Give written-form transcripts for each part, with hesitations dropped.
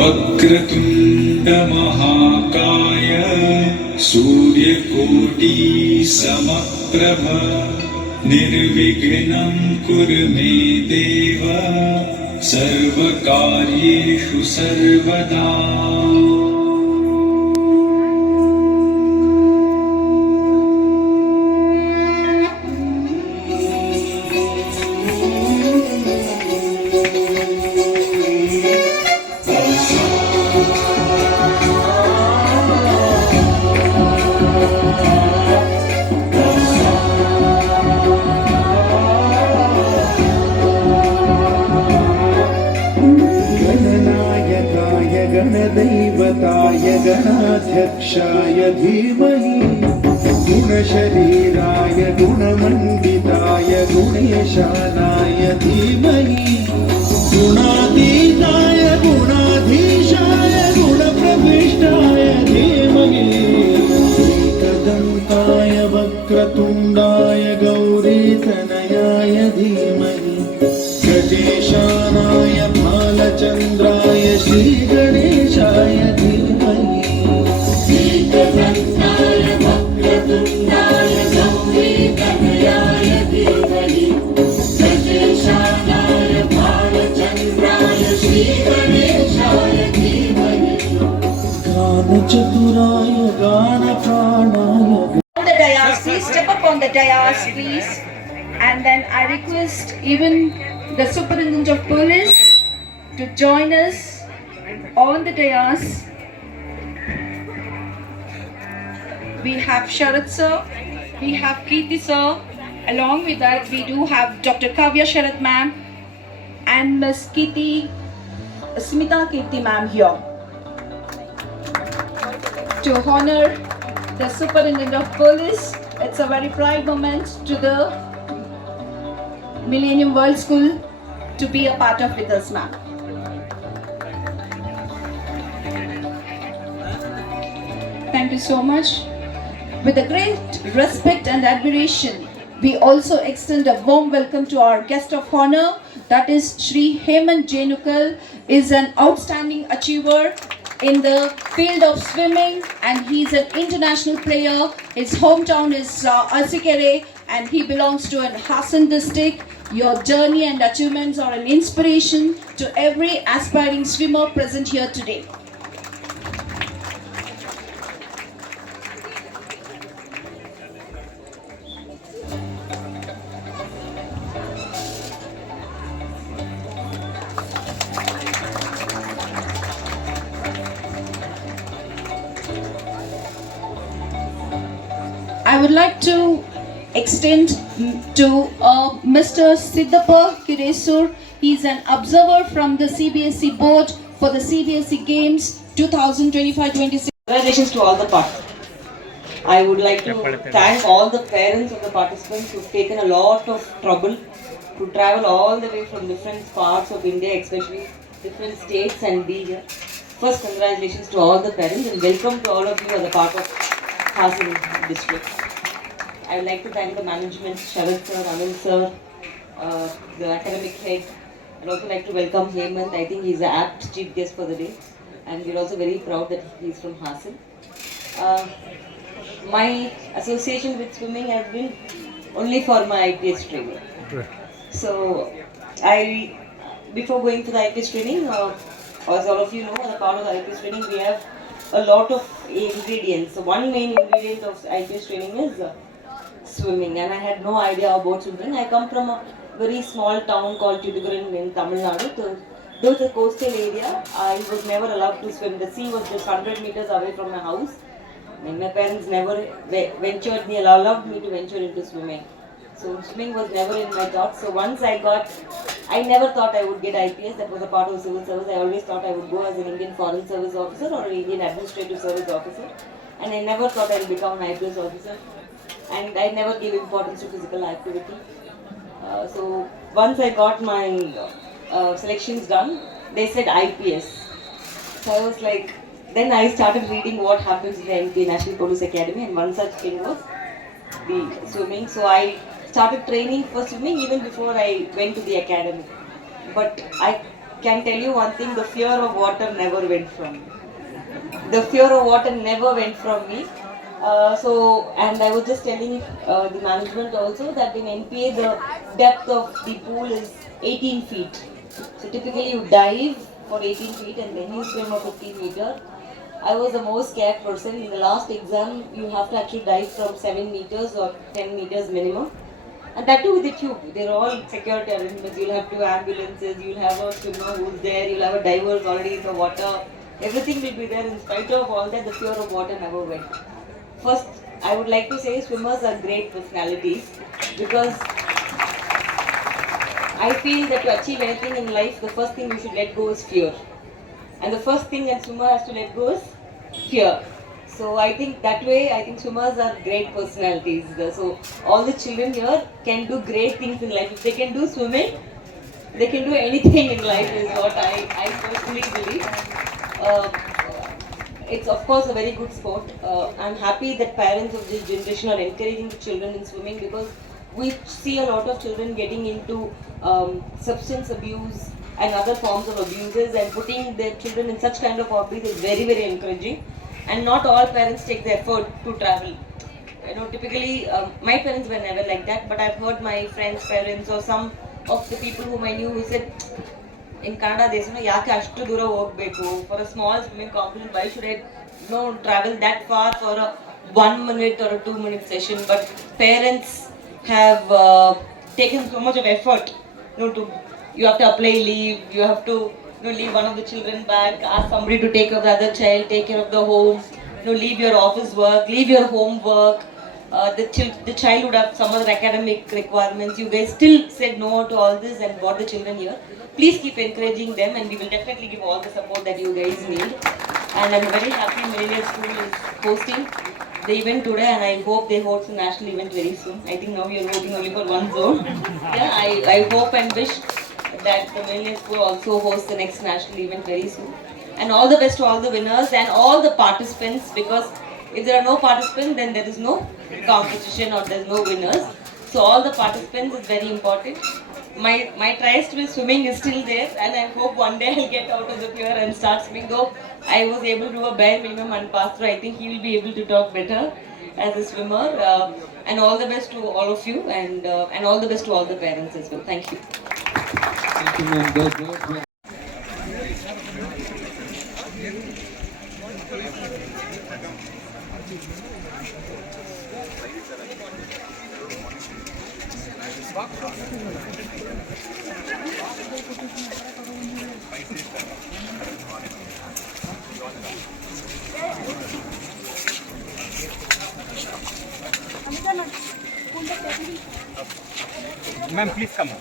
वक्रतुण्ड महाकाय सूर्यकोटि समप्रभ निर्विघ्नं कुरु मे देव सर्वकार्येषु सर्वदा. गणदैवताय गणाध्यक्षाय धीमहि गुणशरीराय गुणमण्डिताय गुणेशानाय धीमहि गुणातीताय गुणाधीशाय गुणप्रविष्टाय धीमहि एकदन्ताय वक्रतुण्डाय गौरीतनयाय धीमहि गजेशानाय भालचन्द्राय श्रीगणेशाय धीमहि एकदन्ताय वक्रतुण्डाय गौरीतनयाय धीमहि गजेशानाय भालचन्द्राय श्रीगणेशाय धीमहि गानचतुराय गानप्राणाय. The dais, please step up on the dais, please. And then I request even the Superintendent of Police to join us on the dais. We have Sharad sir, we have Kirti sir. Along with that, we do have Dr. Kavya Sharad ma'am and Ms. Smita Kirti ma'am here to honor the Superintendent of Police. It's a very proud moment to the Millennium World School to be a part of with us, ma'am. Thank you so much. With a great respect and admiration, we also extend a warm welcome to our guest of honor, that is Shri Hemant Jenukal, is an outstanding achiever in the field of swimming and he's an international player. His hometown is Arsikere and he belongs to an Hassan district. Your journey and achievements are an inspiration to every aspiring swimmer present here today. I would like to extend to Mr. Siddhappa Kiresur. He is an observer from the CBSE board for the CBSE Games 2025-26. Congratulations to all the participants. I would like to thank all the parents of the participants who've taken a lot of trouble to travel all the way from different parts of India, especially different states, and be here. First, congratulations to all the parents and welcome to all of you as a part of Hassan district. I would like to thank the management, Sharad sir, Anil sir, the academic head. I'd also like to welcome Hemant. I think he's an apt chief guest for the day, and we're also very proud that he's from Hassan. My association with swimming has been only for my IPS training. So, before going to the IPS training, as all of you know, as a part of the IPS training, we have a lot of ingredients. So one main ingredient of IPS training is swimming, and I had no idea about swimming. I come from a very small town called Tuticorin in Tamil Nadu. Though it's a coastal area, I was never allowed to swim. The sea was just 100 meters away from my house, and my parents never allowed me to venture into swimming. So swimming was never in my thoughts. So once I never thought I would get IPS. That was a part of civil service. I always thought I would go as an Indian Foreign Service Officer or an Indian Administrative Service Officer, and I never thought I would become an IPS officer. And I never gave importance to physical activity. So once I got my selections done, they said IPS. So I was like, then I started reading what happens in the NP, National Police Academy, and one such thing was the swimming. So I started training for swimming even before I went to the academy. But can tell you one thing: the fear of water never went from me. The fear of water never went from me. And I was just telling the management also that in NPA the depth of the pool is 18 feet. So typically you dive for 18 feet and then you swim a 50 meter. I was the most scared person. In the last exam, you have to actually dive from 7 meters or 10 meters minimum. And that too with the tube. They're all security arrangements. You'll have two ambulances, you'll have a swimmer who's there, you'll have a divers already in the water. Everything will be there. In spite of all that, the fear of water never went. First, I would like to say swimmers are great personalities because I feel that to achieve anything in life, the first thing you should let go is fear. And the first thing a swimmer has to let go is fear. So I think that way, I think swimmers are great personalities. So all the children here can do great things in life. If they can do swimming, they can do anything in life is what I personally believe. It's of course a very good sport. I'm happy that parents of this generation are encouraging the children in swimming because we see a lot of children getting into substance abuse and other forms of abuses, and putting their children in such kind of hobbies is very, very encouraging. And not all parents take the effort to travel. You know, typically my parents were never like that, but I've heard my friends' parents or some of the people whom I knew who said, in Canada, they say, "Yake ashtu dura hogbeku for a small swimming competition. Why should I, travel that far for a 1 minute or a 2 minute session?" But parents have taken so much of effort. You have to apply leave. You have to leave one of the children back, ask somebody to take care of the other child, take care of the home. Leave your office work, leave your homework. The child would have some other academic requirements. You guys still said no to all this and brought the children here. Please keep encouraging them, and we will definitely give all the support that you guys need. And I'm very happy Millennium School is hosting the event today, and I hope they host a national event very soon. I think now we are voting only for one zone. Yeah, I hope and wish that the Millennium School also hosts the next national event very soon. And all the best to all the winners and all the participants, because if there are no participants, then there is no competition or there is no winners. So all the participants is very important. My tries to be swimming is still there, and I hope one day I'll get out of the pier and start swimming. Though I was able to do a bare minimum and pass through, I think he will be able to talk better as a swimmer. And all the best to all of you, and all the best to all the parents as well. Thank you. Thank you, ma'am. Go. Ma'am, please come on.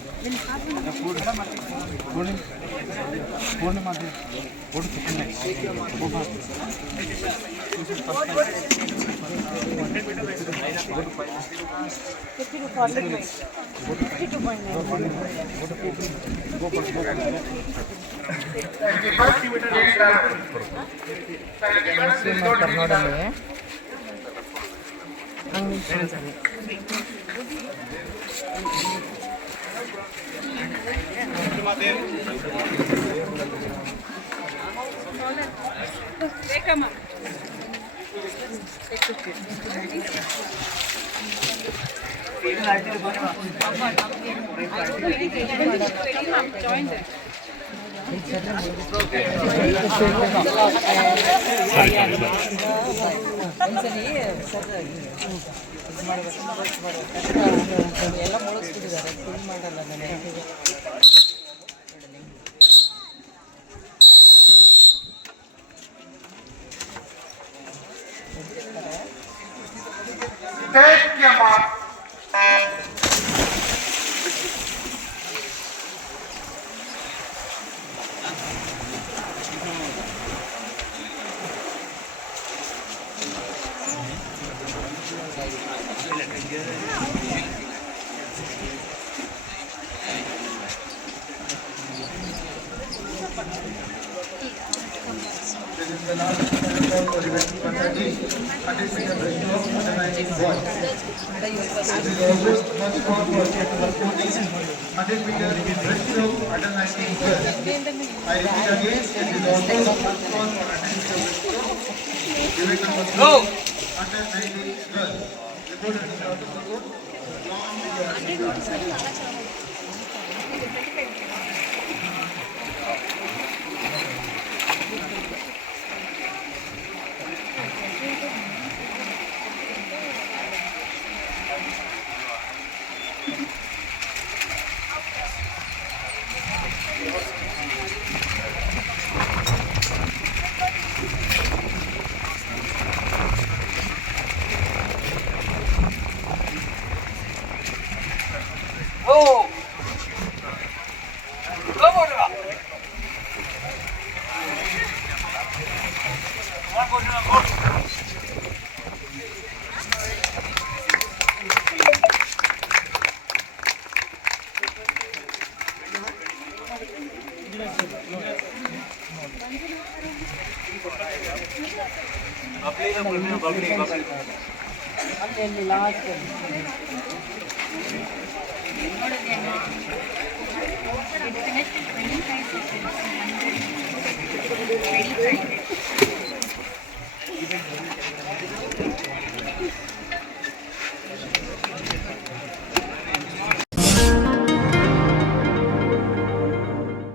the last call for Rivati Mataji, 100 meter breaststroke under 19 boys. This is also first call for number 14, 100 meter breaststroke under 19 girls. I repeat again, this is also first call for 100 meter breaststroke. Event number 4, under 19 girls. Reported Mr. Atul Kapoor. Long video.